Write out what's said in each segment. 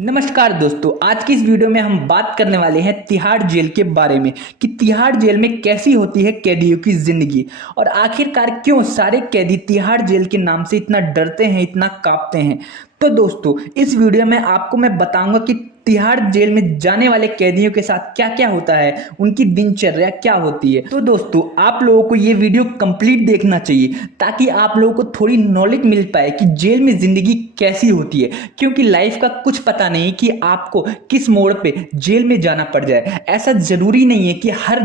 नमस्कार दोस्तों, आज की इस वीडियो में हम बात करने वाले हैं तिहाड़ जेल के बारे में कि तिहाड़ जेल में कैसी होती है कैदियों की जिंदगी और आखिरकार क्यों सारे कैदी तिहाड़ जेल के नाम से इतना डरते हैं, इतना कांपते हैं। तो दोस्तों, इस वीडियो में आपको मैं बताऊंगा कि तिहाड़ जेल में जाने वाले कैदियों के साथ क्या क्या होता है, उनकी दिनचर्या क्या होती है। तो दोस्तों, आप लोगों को ये वीडियो कंप्लीट देखना चाहिए ताकि आप लोगों को थोड़ी नॉलेज मिल पाए कि जेल में जिंदगी कैसी होती है, क्योंकि लाइफ का कुछ पता नहीं कि आपको किस मोड़ पे जेल में जाना पड़ जाए। ऐसा जरूरी नहीं है कि हर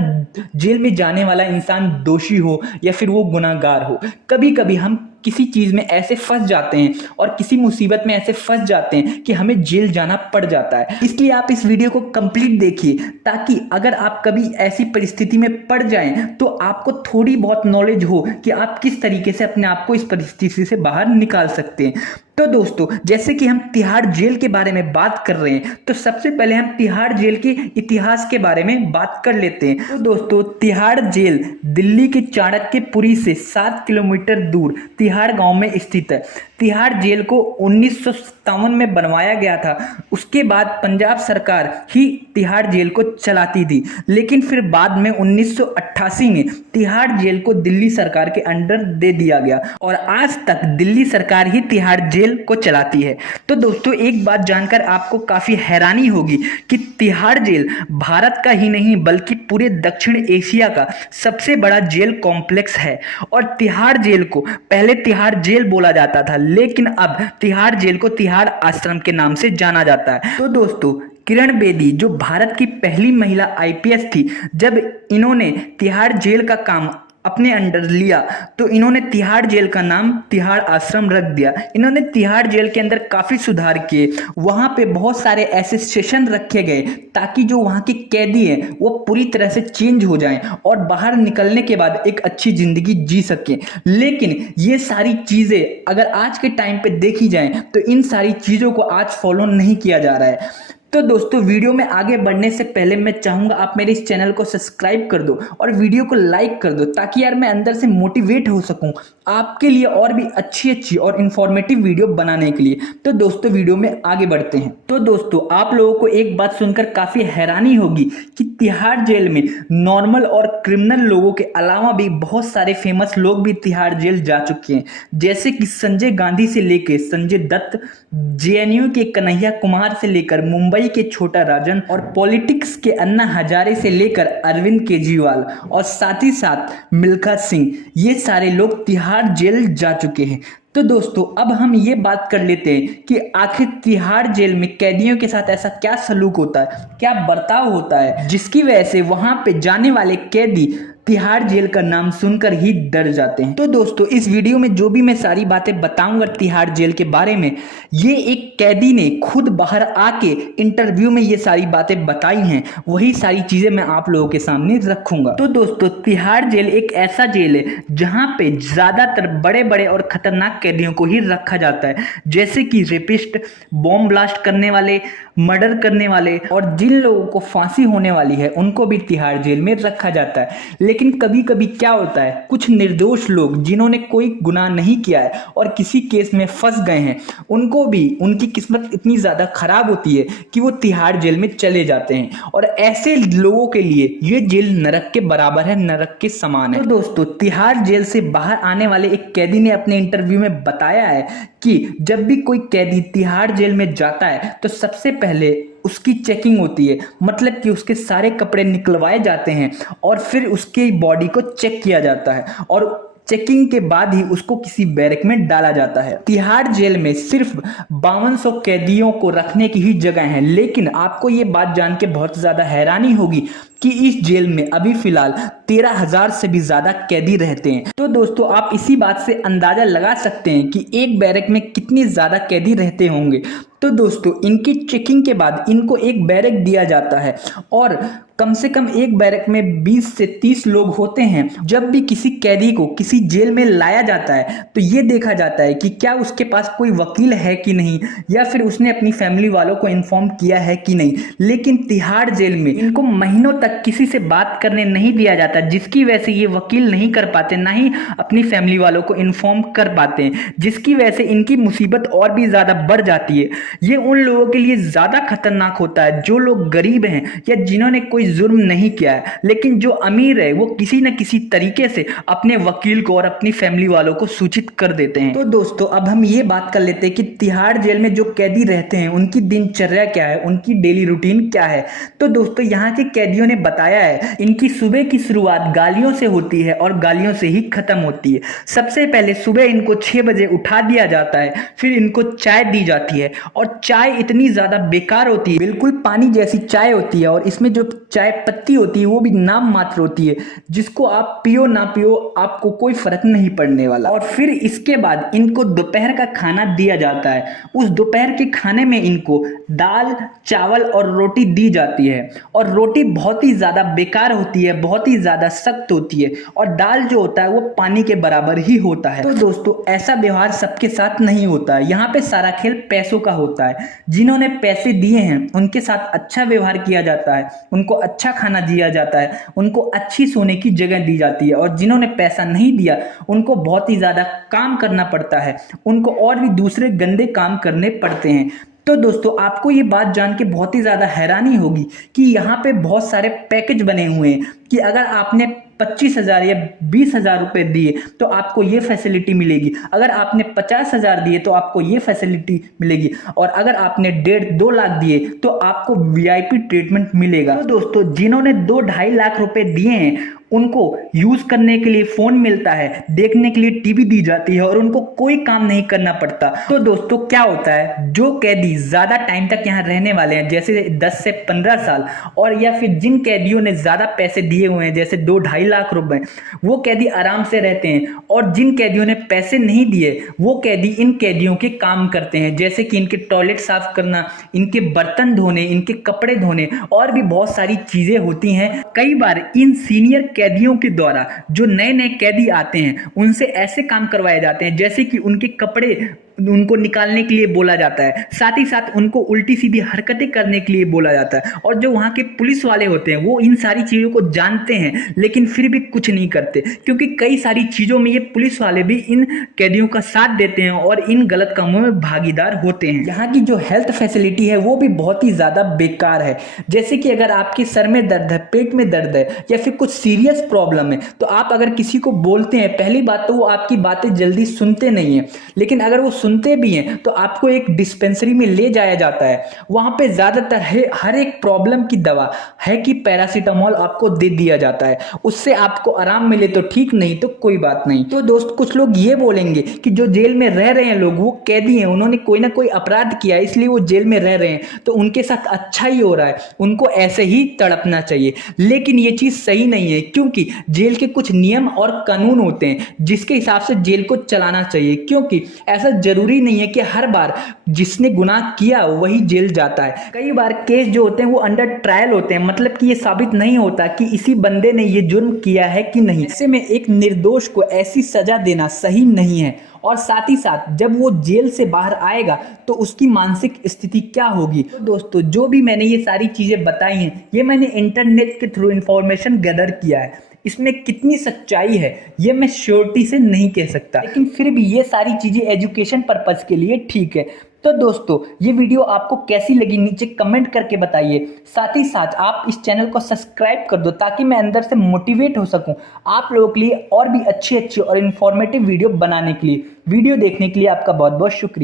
जेल में जाने वाला इंसान दोषी हो या फिर वो गुनाहगार हो। कभी कभी हम किसी चीज में ऐसे फंस जाते हैं और किसी मुसीबत में ऐसे फंस जाते हैं कि हमें जेल जाना पड़ जाता है। इसलिए आप इस वीडियो को कंप्लीट देखिए ताकि अगर आप कभी ऐसी परिस्थिति में पड़ जाएं तो आपको थोड़ी बहुत नॉलेज हो कि आप किस तरीके से अपने आप को इस परिस्थिति से बाहर निकाल सकते हैं। तो दोस्तों, जैसे कि हम तिहाड़ जेल के बारे में बात कर रहे हैं तो सबसे पहले हम तिहाड़ जेल के इतिहास के बारे में बात कर लेते हैं। तो दोस्तों, तिहाड़ जेल दिल्ली के चाणक्यपुरी से 7 किलोमीटर दूर तिहाड़ गांव में स्थित है। तिहाड़ जेल को 1957 में बनवाया गया था। उसके बाद पंजाब सरकार ही तिहाड़ जेल को चलाती थी, लेकिन फिर बाद में 1988 में तिहाड़ जेल को दिल्ली सरकार के अंडर दे दिया गया और आज तक दिल्ली सरकार ही तिहाड़ जेल को चलाती है। तो दोस्तों, एक बात जानकर आपको काफी हैरानी होगी कि तिहाड़ जेल भारत का ही नहीं बल्कि पूरे दक्षिण एशिया का सबसे बड़ा जेल कॉम्प्लेक्स है। और तिहाड़ जेल को पहले तिहाड़ जेल बोला जाता था, लेकिन अब तिहाड़ जेल को तिहाड़ आश्रम के नाम से जाना जाता है। तो दोस्तों, किरण बेदी जो भारत की पहली महिला आईपीएस थी, जब इन्होंने तिहाड़ जेल का काम अपने अंडर लिया तो इन्होंने तिहाड़ जेल का नाम तिहाड़ आश्रम रख दिया। इन्होंने तिहाड़ जेल के अंदर काफी सुधार किए। वहां पे बहुत सारे ऐसे सेशन रखे गए ताकि जो वहां के कैदी हैं वो पूरी तरह से चेंज हो जाएं और बाहर निकलने के बाद एक अच्छी जिंदगी जी सकें। लेकिन ये सारी चीजें अगर आज के टाइम पे देखी जाएं तो इन सारी चीजों को आज फॉलो नहीं किया जा रहा है। तो दोस्तों, वीडियो में आगे बढ़ने से पहले मैं चाहूंगा आप मेरे इस चैनल को सब्सक्राइब कर दो और वीडियो को लाइक कर दो ताकि यार मैं अंदर से मोटिवेट हो सकूं आपके लिए और भी अच्छी और इंफॉर्मेटिव वीडियो बनाने के लिए। तो दोस्तों, वीडियो में आगे बढ़ते हैं। तो दोस्तों, आप लोगों को एक बात सुनकर काफी हैरानी होगी कि तिहाड़ जेल में नॉर्मल और क्रिमिनल लोगों के अलावा भी बहुत सारे फेमस लोग भी तिहाड़ जेल जा चुके हैं, जैसे कि संजय गांधी से लेकर संजय दत्त, जेएनयू के कन्हैया कुमार से लेकर मुंबई के छोटा राजन और पॉलिटिक्स के अन्ना हजारे से लेकर अरविंद केजरीवाल और साथ ही साथ मिल्खा सिंह, ये सारे लोग तिहाड़ जेल जा चुके हैं। तो दोस्तों, अब हम ये बात कर लेते हैं कि आखिर तिहाड़ जेल में कैदियों के साथ ऐसा क्या सलूक होता है, क्या बर्ताव होता है जिसकी वजह से वहां पे जाने वाले कैदी तिहाड़ जेल का नाम सुनकर ही डर जाते हैं। तो दोस्तों, इस वीडियो में जो भी मैं सारी बातें बताऊंगा तिहाड़ जेल के बारे में, ये एक कैदी ने खुद बाहर आके इंटरव्यू में ये सारी बातें बताई हैं, वही सारी चीजें मैं आप लोगों के सामने रखूंगा। तो दोस्तों, तिहाड़ जेल एक ऐसा जेल है जहां पे ज्यादातर बड़े बड़े और खतरनाक कैदियों को ही रखा जाता है, जैसे कि रेपिस्ट, बॉम्ब ब्लास्ट करने वाले, मर्डर करने वाले और जिन लोगों को फांसी होने वाली है उनको भी तिहाड़ जेल में रखा जाता है। लेकिन कभी कभी क्या होता है, कुछ निर्दोष लोग जिन्होंने कोई गुनाह नहीं किया है और किसी केस में फंस गए हैं, उनको भी उनकी किस्मत इतनी ज्यादा खराब होती है कि वो तिहाड़ जेल में चले जाते हैं और ऐसे लोगों के लिए ये जेल नरक के बराबर है, नरक के समान है। तो दोस्तों, तिहाड़ जेल से बाहर आने वाले एक कैदी ने अपने इंटरव्यू में बताया है कि जब भी कोई कैदी तिहाड़ जेल में जाता है तो सबसे पहले उसकी चेकिंग होती है, मतलब कि उसके सारे कपड़े निकलवाए जाते हैं और फिर उसके बॉडी को चेक किया जाता है और चेकिंग के बाद ही उसको किसी बैरक में डाला जाता है। तिहाड़ जेल में सिर्फ 5200 कैदियों को रखने की ही जगह है, लेकिन आपको ये बात जान के बहुत ज्यादा हैरानी होगी कि इस जेल में अभी फिलहाल 13,000 से भी ज्यादा कैदी रहते हैं। तो दोस्तों, आप इसी बात से अंदाजा लगा सकते हैं कि एक बैरक में कितने ज्यादा कैदी रहते होंगे। तो दोस्तों, इनकी चेकिंग के बाद इनको एक बैरक दिया जाता है और कम से कम एक बैरक में 20 से 30 लोग होते हैं। जब भी किसी कैदी को किसी जेल में लाया जाता है तो ये देखा जाता है कि क्या उसके पास कोई वकील है कि नहीं, या फिर उसने अपनी फैमिली वालों को इन्फॉर्म किया है कि नहीं। लेकिन तिहाड़ जेल में इनको महीनों तक तक किसी से बात करने नहीं दिया जाता, जिसकी वजह से ये वकील नहीं कर पाते, ना ही अपनी फैमिली वालों को इन्फॉर्म कर पाते हैं, जिसकी वजह से इनकी मुसीबत और भी ज़्यादा बढ़ जाती है। ये उन लोगों के लिए ज़्यादा खतरनाक होता है जो लोग गरीब हैं या जिन्होंने कोई जुर्म नहीं किया है, लेकिन जो अमीर है वो किसी न किसी तरीके से अपने वकील को और अपनी फैमिली वालों को सूचित कर देते हैं। तो दोस्तों, अब हम ये बात कर लेते हैं कि तिहाड़ जेल में जो कैदी रहते हैं उनकी दिनचर्या क्या है, उनकी डेली रूटीन क्या है। तो दोस्तों, यहाँ के कैदियों ने बताया है इनकी सुबह की शुरुआत गालियों से होती है और गालियों से ही खत्म होती है। सबसे पहले सुबह इनको 6 बजे उठा दिया जाता है, फिर इनको चाय दी जाती है और चाय इतनी ज्यादा बेकार होती है, बिल्कुल पानी जैसी चाय होती है और इसमें जो चाय पत्ती होती है वो भी नाम मात्र होती है, जिसको आप पियो ना पियो आपको कोई फर्क नहीं पड़ने वाला। और फिर इसके बाद इनको दोपहर का खाना दिया जाता है। उस दोपहर के खाने में इनको दाल, चावल और रोटी दी जाती है और रोटी बहुत ही ज्यादा बेकार होती है, बहुत ही ज्यादा सख्त होती है और दाल जो होता है वो पानी के बराबर ही होता है। तो दोस्तों, ऐसा व्यवहार सबके साथ नहीं होता है। यहाँ पे सारा खेल पैसों का होता है। जिन्होंने पैसे दिए हैं उनके साथ अच्छा व्यवहार किया जाता है, उनको अच्छा खाना दिया जाता है, उनको अच्छी सोने की जगह दी जाती है और जिन्होंने पैसा नहीं दिया उनको बहुत ही ज्यादा काम करना पड़ता है, उनको और भी दूसरे गंदे काम करने पड़ते हैं। तो दोस्तों, आपको ये बात जान के बहुत ही ज़्यादा हैरानी होगी कि यहाँ पे बहुत सारे पैकेज बने हुए हैं कि अगर आपने 25,000 या 20,000 रुपए दिए तो आपको ये फैसिलिटी मिलेगी, अगर आपने 50,000 दिए तो आपको ये फैसिलिटी मिलेगी और अगर आपने 1.5-2 लाख दिए तो आपको वीआईपी ट्रीटमेंट मिलेगा। तो दोस्तों, जिन्होंने 2-2.5 लाख रुपए दिए हैं उनको यूज करने के लिए फोन मिलता है, देखने के लिए टीवी दी जाती है और उनको कोई काम नहीं करना पड़ता। तो दोस्तों, क्या होता है, जो कैदी ज्यादा टाइम तक यहाँ रहने वाले हैं जैसे 10 से 15 साल और या फिर जिन कैदियों ने ज्यादा पैसे दिए हुए हैं जैसे 2-2.5 लाख रुपए, वो कैदी आराम से रहते हैं और जिन कैदियों ने पैसे नहीं दिए वो कैदी इन कैदियों के काम करते हैं, जैसे कि इनके टॉयलेट साफ करना, इनके बर्तन धोने, इनके कपड़े धोने और भी बहुत सारी चीजें होती हैं। कई बार इन सीनियर कैदियों के द्वारा जो नए नए कैदी आते हैं उनसे ऐसे काम करवाए जाते हैं जैसे कि उनके कपड़े उनको निकालने के लिए बोला जाता है, साथ ही साथ उनको उल्टी सीधी हरकतें करने के लिए बोला जाता है। और जो वहाँ के पुलिस वाले होते हैं वो इन सारी चीज़ों को जानते हैं लेकिन फिर भी कुछ नहीं करते, क्योंकि कई सारी चीज़ों में ये पुलिस वाले भी इन कैदियों का साथ देते हैं और इन गलत कामों में भागीदार होते हैं। यहाँ की जो हेल्थ फैसिलिटी है वो भी बहुत ही ज़्यादा बेकार है। जैसे कि अगर आपके सर में दर्द है, पेट में दर्द है या फिर कुछ सीरियस प्रॉब्लम है तो आप अगर किसी को बोलते हैं, पहली बात तो वो आपकी बातें जल्दी सुनते नहीं है, लेकिन अगर वो सुनते भी हैं तो आपको एक डिस्पेंसरी में ले जाया जाता है। वहां पे ज्यादातर हर एक प्रॉब्लम की दवा है कि पैरासीटामोल आपको दे दिया जाता है, उससे आपको आराम मिले तो ठीक, नहीं तो कोई बात नहीं। तो दोस्त, कुछ लोग ये बोलेंगे कि जो जेल में रह रहे हैं लोग वो कैदी हैं, उन्होंने कोई ना कोई अपराध किया इसलिए वो जेल में रह रहे हैं तो उनके साथ अच्छा ही हो रहा है, उनको ऐसे ही तड़पना चाहिए। लेकिन ये चीज सही नहीं है, क्योंकि जेल के कुछ नियम और कानून होते हैं जिसके हिसाब से जेल को चलाना चाहिए, क्योंकि ऐसा जरूरी नहीं है कि हर बार जिसने गुनाह किया वही जेल जाता है। कई बार केस जो होते हैं वो अंडर ट्रायल होते हैं, मतलब कि ये साबित नहीं होता कि इसी बंदे ने ये जुर्म किया है कि नहीं। ऐसे में एक निर्दोष को ऐसी सजा देना सही नहीं है और साथ ही साथ जब वो जेल से बाहर आएगा तो उसकी मानसिक स्थिति क्या होगी। तो दोस्तों, जो भी मैंने ये सारी चीजें बताई हैं ये मैंने इंटरनेट के थ्रू इंफॉर्मेशन गैदर किया है, इसमें कितनी सच्चाई है ये मैं श्योरिटी से नहीं कह सकता, लेकिन फिर भी ये सारी चीजें एजुकेशन पर्पस के लिए ठीक है। तो दोस्तों, ये वीडियो आपको कैसी लगी नीचे कमेंट करके बताइए। साथ ही साथ आप इस चैनल को सब्सक्राइब कर दो ताकि मैं अंदर से मोटिवेट हो सकूं आप लोगों के लिए और भी अच्छी अच्छी और इन्फॉर्मेटिव वीडियो बनाने के लिए। वीडियो देखने के लिए आपका बहुत बहुत शुक्रिया।